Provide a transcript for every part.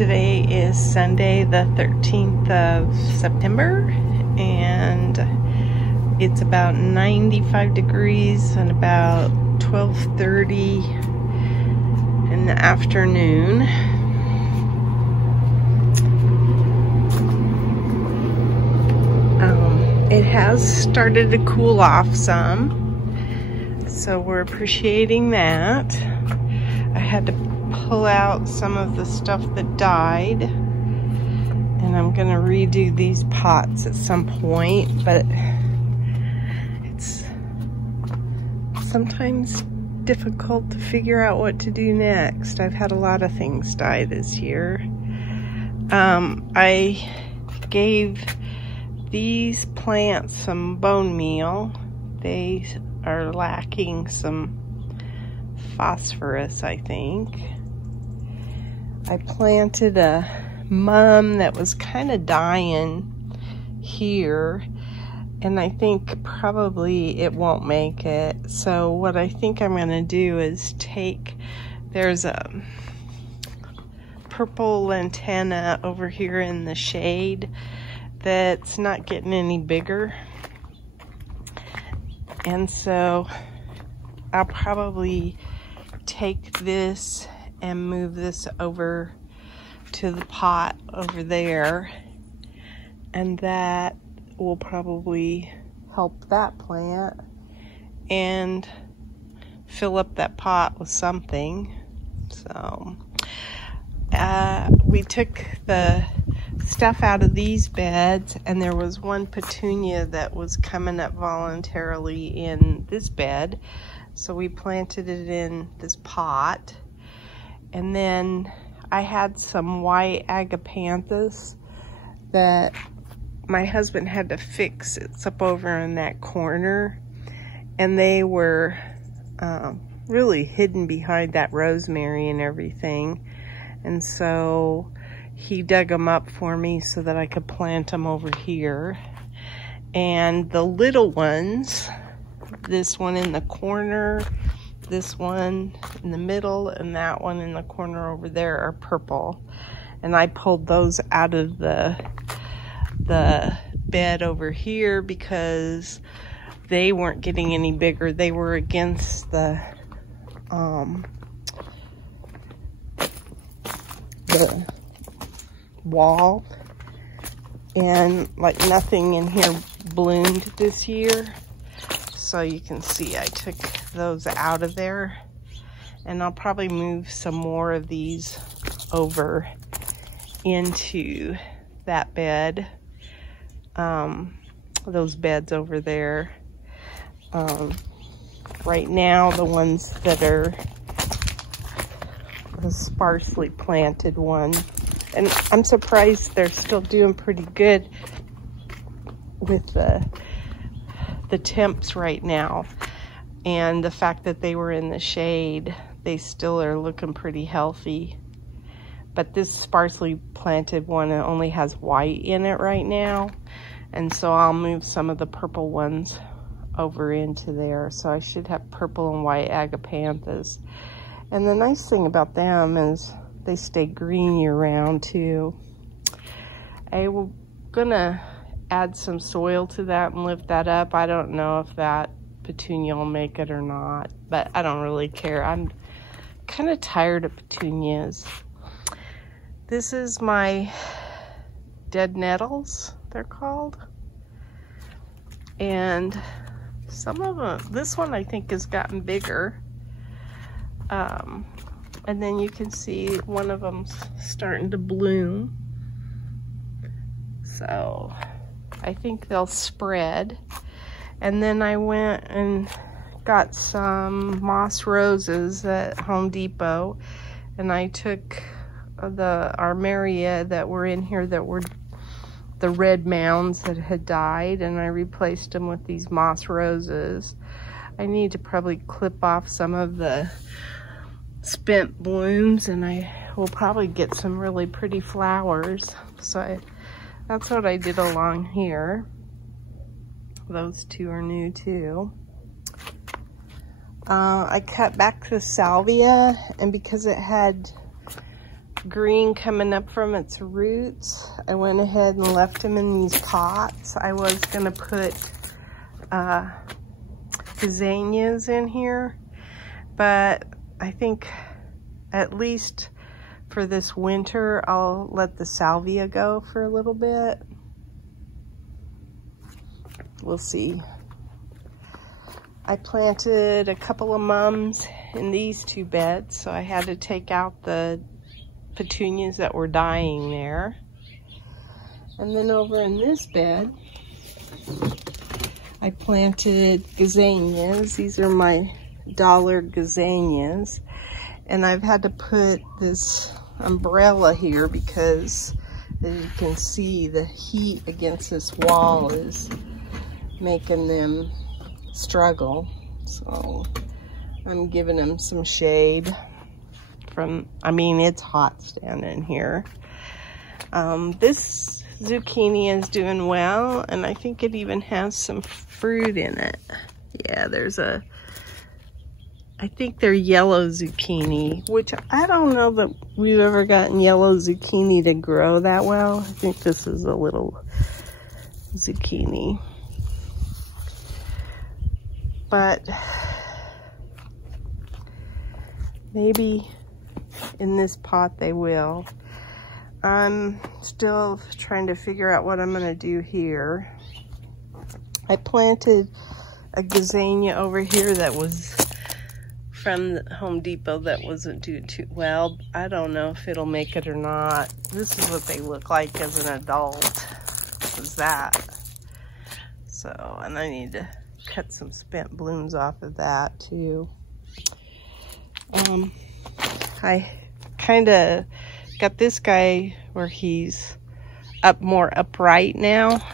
Today is Sunday the 13th of September, and it's about 95 degrees and about 12:30 in the afternoon. It has started to cool off some, so we're appreciating that. I had to pull out some of the stuff that died, and I'm gonna redo these pots at some point, but it's sometimes difficult to figure out what to do next. I've had a lot of things die this year. I gave these plants some bone meal. They are lacking some phosphorus, I think. I planted a mum that was kind of dying here, and I think probably it won't make it. So what I think I'm gonna do is there's a purple lantana over here in the shade that's not getting any bigger, and so I'll probably take this and move this over to the pot over there, and that will probably help that plant and fill up that pot with something. So we took the stuff out of these beds, and there was one petunia that was coming up voluntarily in this bed, so we planted it in this pot. And then I had some white agapanthus that my husband had to fix. It's up over in that corner, and they were really hidden behind that rosemary and everything, and so he dug them up for me so that I could plant them over here. And the little ones, this one in the corner, this one in the middle, and that one in the corner over there are purple. And I pulled those out of the bed over here because they weren't getting any bigger. They were against the wall, and like nothing in here bloomed this year. So you can see I took those out of there, and I'll probably move some more of these over into that bed, those beds over there. Right now, the ones that are the sparsely planted one, and I'm surprised they're still doing pretty good with the temps right now, and the fact that they were in the shade, they still are looking pretty healthy. But this sparsely planted one only has white in it right now, and so I'll move some of the purple ones over into there. So I should have purple and white agapanthus. And the nice thing about them is they stay green year round too. I'm gonna add some soil to that and lift that up. I don't know if that petunia will make it or not, but I don't really care. I'm kind of tired of petunias. This is my dead nettles, they're called. And some of them, this one I think has gotten bigger. And then you can see one of them's starting to bloom. So I think they'll spread. And then I went and got some moss roses at Home Depot, and I took the armeria that were in here that were the red mounds that had died, and I replaced them with these moss roses. I need to probably clip off some of the spent blooms, and I will probably get some really pretty flowers. So that's what I did along here. Those two are new too. I cut back the salvia, and because it had green coming up from its roots. I went ahead and left them in these pots. I was gonna put gazanias in here, but I think at least for this winter, I'll let the salvia go for a little bit. We'll see. I planted a couple of mums in these two beds, so I had to take out the petunias that were dying there. And then over in this bed, I planted gazanias. These are my dollar gazanias. And I've had to put this umbrella here because, as you can see, the heat against this wall is making them struggle. So I'm giving them some shade from, I mean, it's hot standing here. This zucchini is doing well, and I think it even has some fruit in it. Yeah, I think they're yellow zucchini, which I don't know that we've ever gotten yellow zucchini to grow that well. I think this is a little zucchini. But maybe in this pot they will. I'm still trying to figure out what I'm gonna do here. I planted a gazania over here that was from the Home Depot that wasn't doing too well. I don't know if it'll make it or not. This is what they look like as an adult. This is that. So, and I need to cut some spent blooms off of that too. I kind of got this guy where he's more upright now.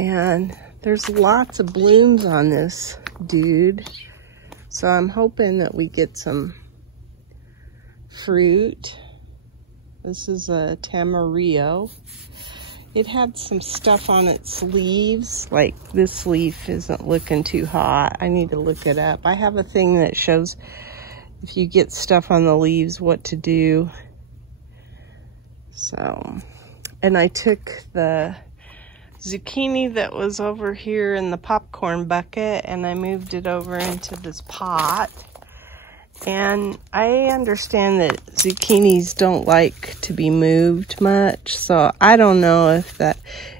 And there's lots of blooms on this dude. So I'm hoping that we get some fruit. This is a Tamarillo. It had some stuff on its leaves, like this leaf isn't looking too hot. I need to look it up. I have a thing that shows if you get stuff on the leaves, what to do. So, and I took the zucchini that was over here in the popcorn bucket and I moved it over into this pot. And I understand that zucchinis don't like to be moved much, so I don't know if that,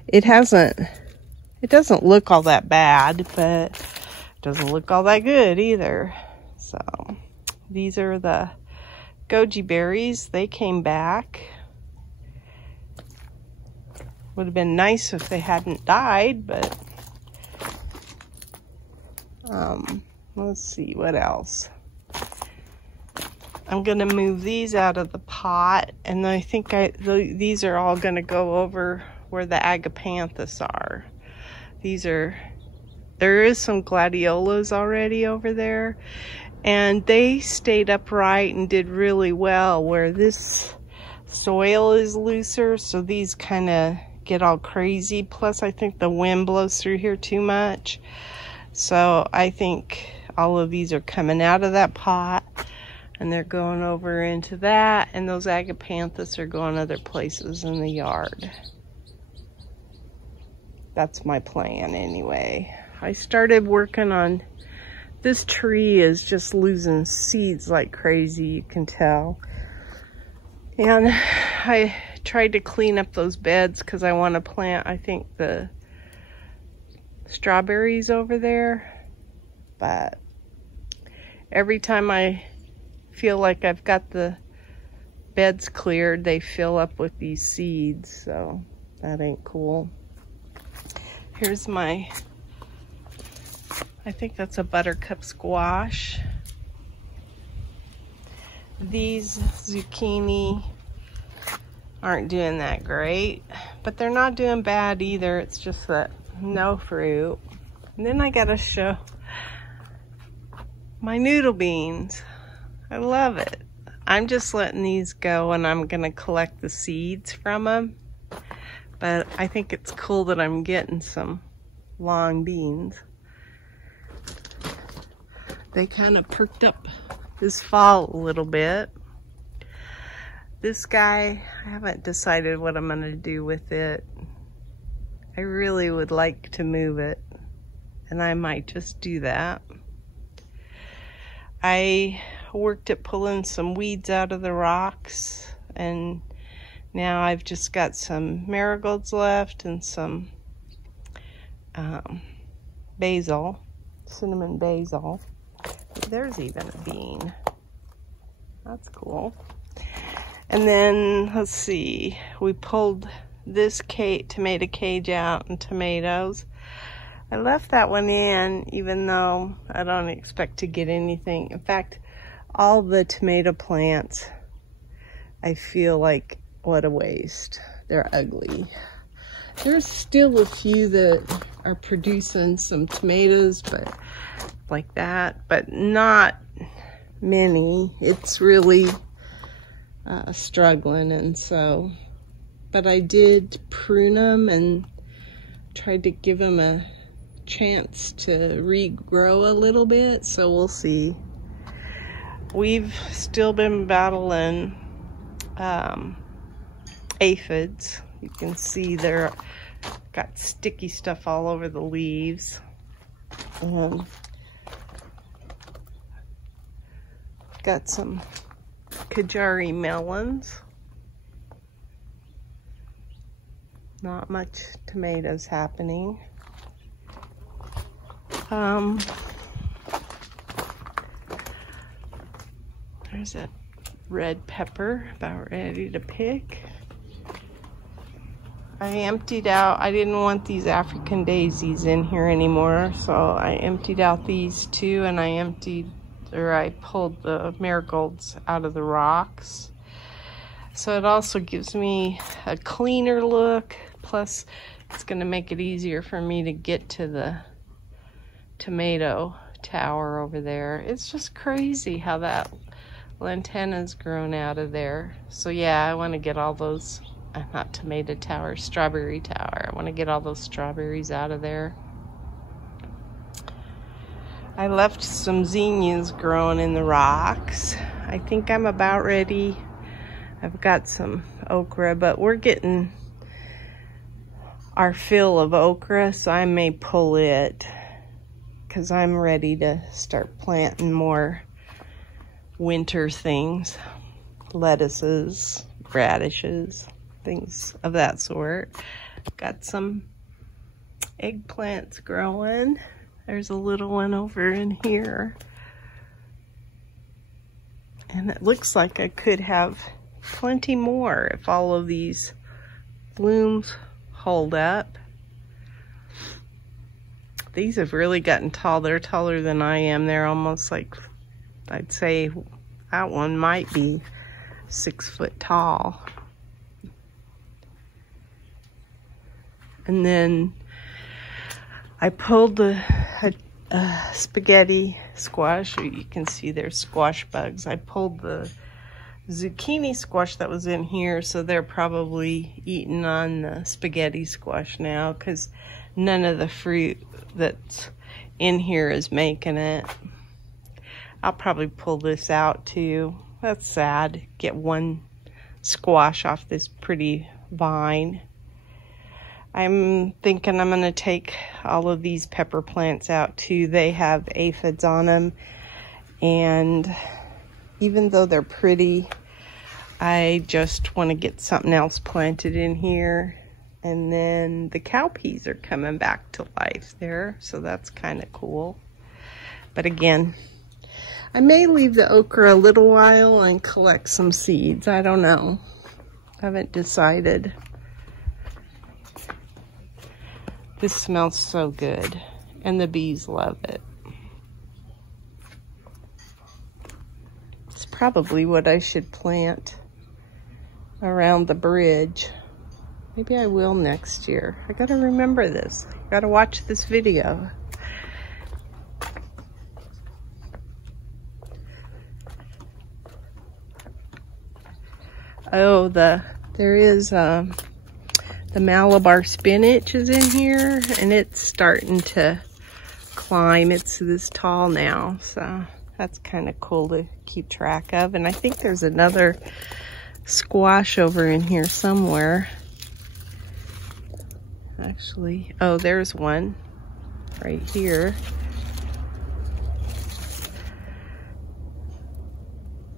it doesn't look all that bad, but it doesn't look all that good either. So these are the goji berries. They came back. Would have been nice if they hadn't died, but let's see what else. I'm gonna move these out of the pot, and I think these are all gonna go over where the agapanthus are. There is some gladiolas already over there, and they stayed upright and did really well, where this soil is looser, so these kind of get all crazy. Plus I think the wind blows through here too much. So I think all of these are coming out of that pot and they're going over into that, and those agapanthus are going other places in the yard. That's my plan anyway. I started working on, this tree is just losing seeds like crazy, you can tell. And I tried to clean up those beds because I want to plant, I think, the strawberries over there. But every time I feel like I've got the beds cleared, they fill up with these seeds, so that ain't cool. Here's my, I think that's a buttercup squash. These zucchini aren't doing that great, but they're not doing bad either. It's just that no fruit. And then I gotta show my noodle beans. I love it. I'm just letting these go, and I'm gonna collect the seeds from them. But I think it's cool that I'm getting some long beans. They kind of perked up this fall a little bit. This guy, I haven't decided what I'm gonna do with it. I really would like to move it, and I might just do that. I worked at pulling some weeds out of the rocks, and now I've just got some marigolds left and some basil, cinnamon basil. There's even a bean. That's cool. And then, let's see, we pulled this tomato cage out and tomatoes. I left that one in, even though I don't expect to get anything. In fact, all the tomato plants, I feel like, what a waste. They're ugly. There's still a few that are producing some tomatoes, but like that, but not many. It's really struggling, and so, but I did prune them and tried to give them a chance to regrow a little bit, so we'll see. We've still been battling aphids. You can see they're got sticky stuff all over the leaves. Got some Kajari melons. Not much tomatoes happening. There's a red pepper about ready to pick. I emptied out, I didn't want these African daisies in here anymore, so I emptied out these two, and I pulled the marigolds out of the rocks. So it also gives me a cleaner look, plus it's gonna make it easier for me to get to the tomato tower over there. It's just crazy how that lantana's grown out of there. So yeah, I wanna get all those, not tomato tower, strawberry tower. I wanna get all those strawberries out of there. I left some zinnias growing in the rocks. I think I'm about ready. I've got some okra, but we're getting our fill of okra, so I may pull it because I'm ready to start planting more winter things, lettuces, radishes, things of that sort. Got some eggplants growing. There's a little one over in here. And it looks like I could have plenty more if all of these blooms hold up. These have really gotten tall. They're taller than I am. They're almost like, I'd say that one might be 6 foot tall. And then I pulled the spaghetti squash. You can see there's squash bugs. I pulled the zucchini squash that was in here, so they're probably eating on the spaghetti squash now because none of the fruit that's in here is making it. I'll probably pull this out too. That's sad. Get one squash off this pretty vine. I'm thinking I'm going to take all of these pepper plants out too. They have aphids on them, and even though they're pretty, I just want to get something else planted in here. And then the cowpeas are coming back to life there, so that's kind of cool. But again, I may leave the okra a little while and collect some seeds. I don't know. I haven't decided. This smells so good, and the bees love it. It's probably what I should plant around the bridge. Maybe I will next year. I gotta remember this. I gotta watch this video. Oh, there is the Malabar spinach is in here, and it's starting to climb. It's this tall now, so that's kind of cool to keep track of. And I think there's another squash over in here somewhere. Actually, oh, there's one right here.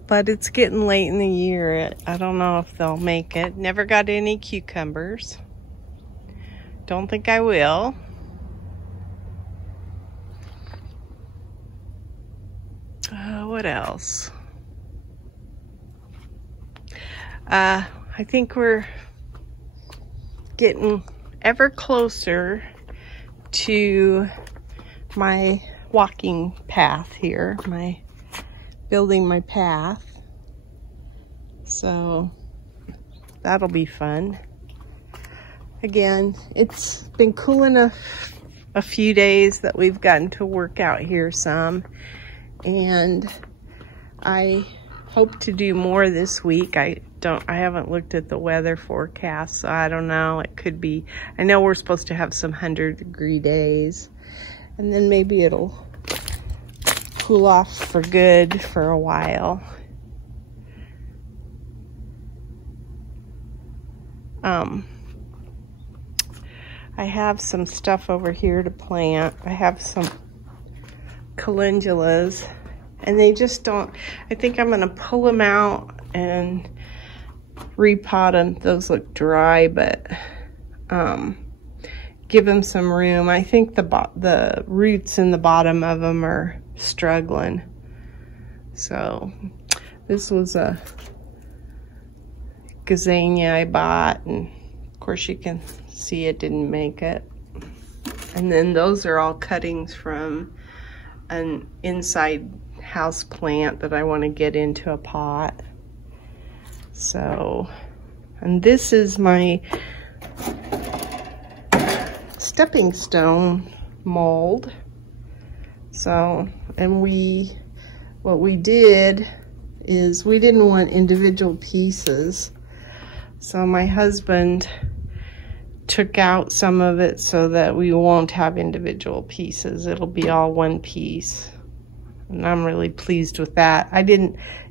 But it's getting late in the year. I don't know if they'll make it. Never got any cucumbers. Don't think I will. What else? I think we're getting ever closer to my walking path here, building my path. So that'll be fun. Again, it's been cool enough a few days that we've gotten to work out here some, and I hope to do more this week. I haven't looked at the weather forecast, so I don't know. It could be, I know we're supposed to have some 100-degree days, and then maybe it'll cool off for good for a while. I have some stuff over here to plant. I have some calendulas, and they just don't, I think I'm gonna pull them out and repot them. Those look dry, but give them some room. I think the roots in the bottom of them are struggling. So this was a gazania I bought, and of course you can see it didn't make it. And then those are all cuttings from an inside house plant that I want to get into a pot. So, and this is my stepping stone mold. So, and what we did is we didn't want individual pieces. So my husband took out some of it so that we won't have individual pieces. It'll be all one piece. And I'm really pleased with that.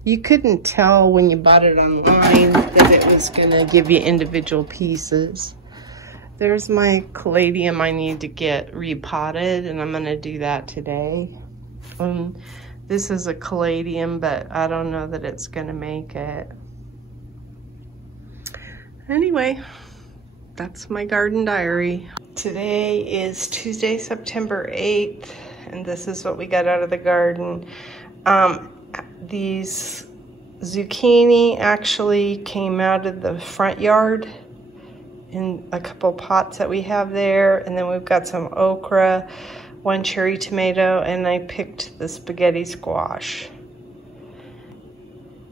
You couldn't tell when you bought it online that it was gonna give you individual pieces. There's my caladium I need to get repotted, and I'm gonna do that today. This is a caladium, but I don't know that it's gonna make it. Anyway, that's my garden diary. Today is Tuesday, September 8th, and this is what we got out of the garden. These zucchini actually came out of the front yard in a couple pots that we have there, and then we've got some okra, one cherry tomato, and I picked the spaghetti squash.